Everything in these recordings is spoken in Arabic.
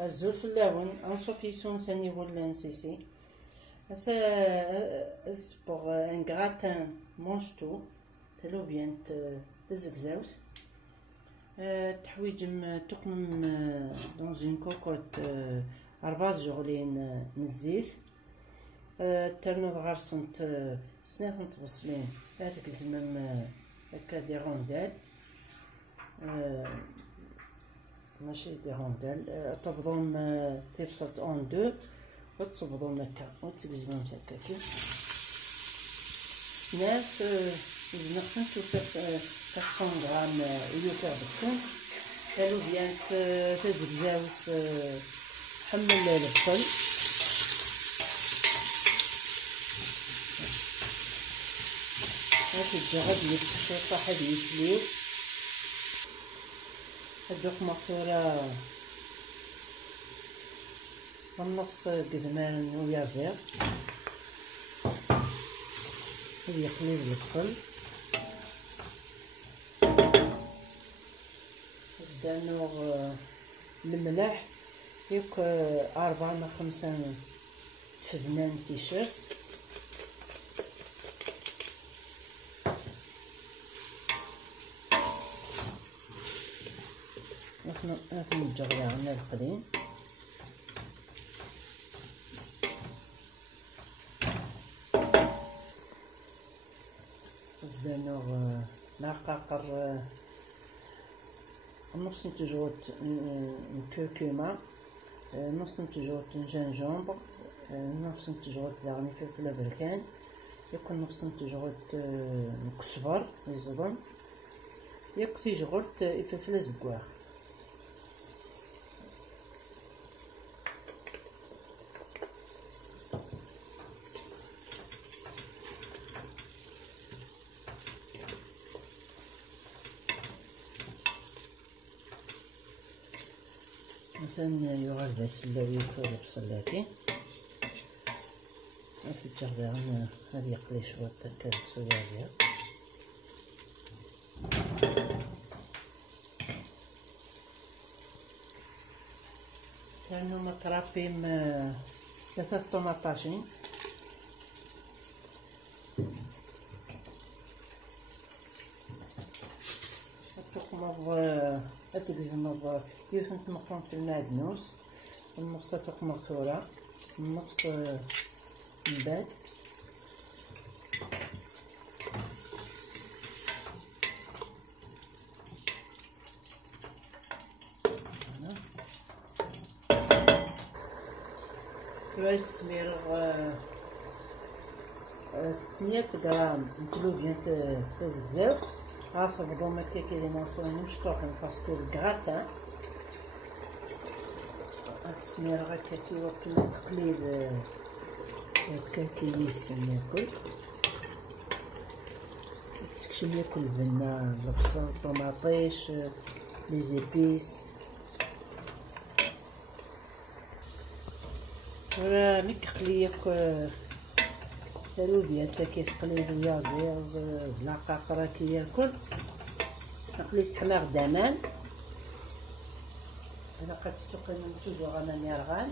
الزول في اللون انصوف يسون ساني ولا نسيسي هسا pour un gratin mange tout تلو بيان تزقزاوت تحويجم تقمم دون اون كوكوت 4 جغلين نزيت ترنوض غرسنت سنات تبصلين هاتك زمام هكا دي روندال ماشي دي روندال تبضهم تبسط اون دو وتصبضهم هكا وتقزمهم هكا كي سنات نخدم توفيق 400 غرام يوكر بسن قالو بيان تزقزاوت حمل البصل هاك الجغد يتشوط واحد يسليو هادوك مغفورة النص قدمان ويازير هادي يقلي البصل زدانو الملح يوك 4 أو 5 فدنان تيشيرت ناخذ الجغية عنا القليل زدانو نعقاقر نص نتجوت كركمة نص نتجوت جنجمبر نص نتجوت يعني فلفل بركان يكون نص نتجوت كزبر الزبن يكون تيجغلت فلفل زكواغ مثلا يغرد السلاوي يكون بصلاتي في الجردان هذه يقلي شويه هكا سويا كانوا مطرابين 3 طماطاشين تقمض تقزمض يوفنت مقرون في المعدنوس النص تقمض ثورة النص من بعد شوية تسمير 600 غرام نتلوفيان تزقزاو عارفة بضومة كيكي لي مونسوني مشطوحين باسكو الكغاتان تسمير هكا كي وكل تقليد هكا كي يسمى ياكل تسكشم ياكل الفنة البصل الطماطيش لي زيبيس ورا ملي كيقلي ياك تالوبيا تا كيتقلي اليازير بالعقاقرة كي ياكل نقلي سحماغ دامان انا قد تقل من توجور انا نيرغان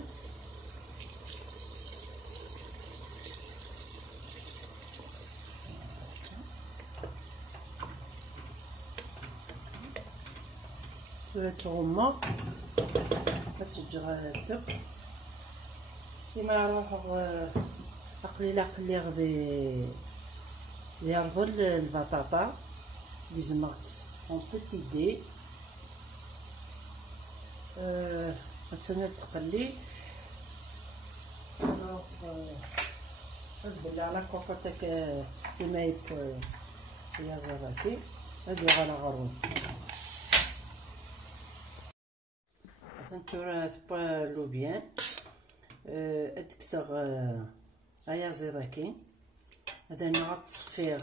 تغمى تجرى هادوك سيما نروح اقلي لي رفل البطاطا لي زمغت اون بوتي دي مثلا تقلي نروح نبدل على كوكوتك سيما يكون يا زراتي هادو على غرون مثلا ثبا لوبيان اتكسر هيا زيراكي هذا نغط تصفير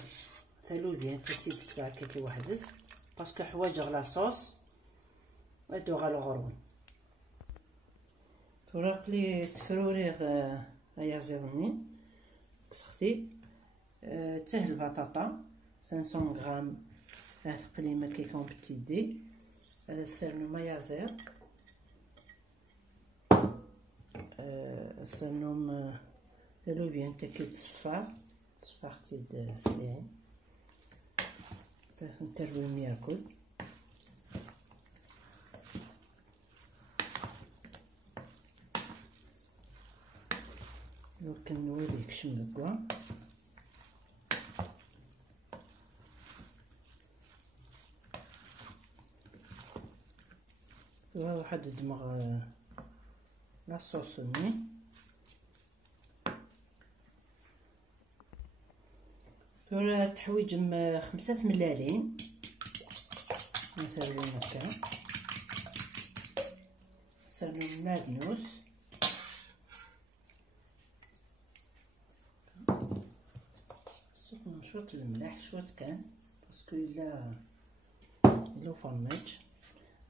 ثلوبيان تتي تكسر كي وحدس باسكو حوايج غلا صوص هادو غا الغرون توراق لي سفروريغ هيا زيرني سختي تسهل البطاطا 500 غرام ثقلي ما كيكون بتيدي هذا سيرنو مايازير السرنوم اللوبيا نتا كي تصفى ختي سين باش نتروي ياكل. كنولي يكشم الكوا واحد دمغ لاصوص ني ثورة تحويج 5 ملالين مثلا هكا. سرنوم معدنوس شوية الملح شوية كان باسكو الا فرنج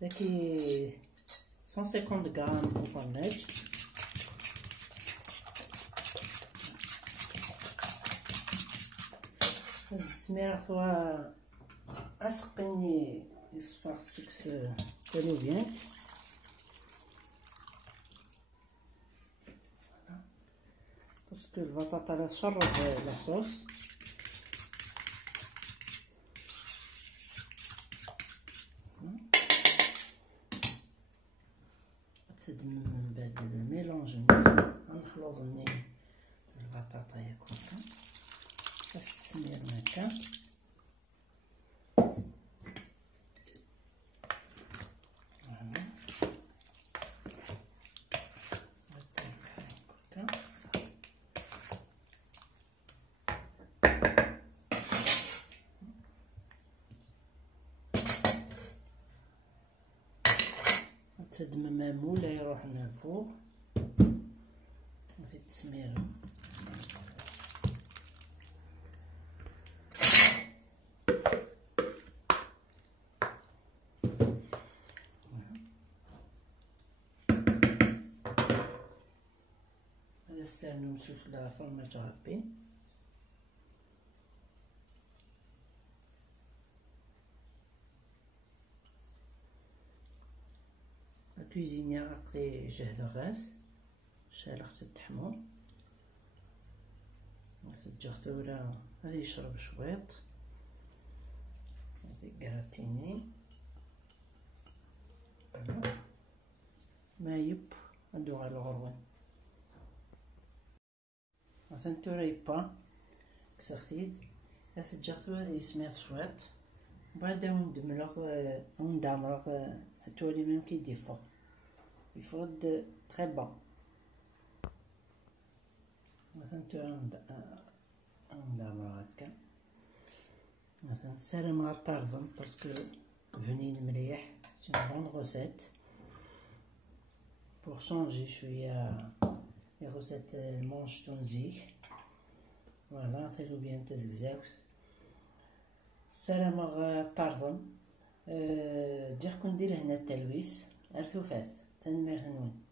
داكي 150 غرام مفرنج. هاد السميرة ثوا اسقيني يصفى خصك تالوبيان باسكو البطاطا لا تشرب لاصوص. تدمم من بعد الميلونج نخلط البطاطا يكون هكا باش تسمير هكا. تدمم مولا يروح للفوق في التسمير. هذا السرنوم سفلى فرماج ربي. الكوزينيا عقلي جهد غاز شال خصها تحمر في الجغدورة هذا يشرب شويط هذه كراتيني مايب ندوغ على الغروان مثلا توريبا كسختيد هذا الجغدورة هذا يسميث شويط بعد وندمرغ تولي ميم كي ديفو يفرد تري بون. مثلا ندمرغ هكا مثلا سالم مع الطرزم باسكو بنين مليح. سي اون بون غوسيت بور شونجي شويه لي غوسيت المونش تونزي. فوالا ثيلو بيان تزكزاو سلام الطرزم دير كون دير هنا التلويث الثوفات تنمر هنون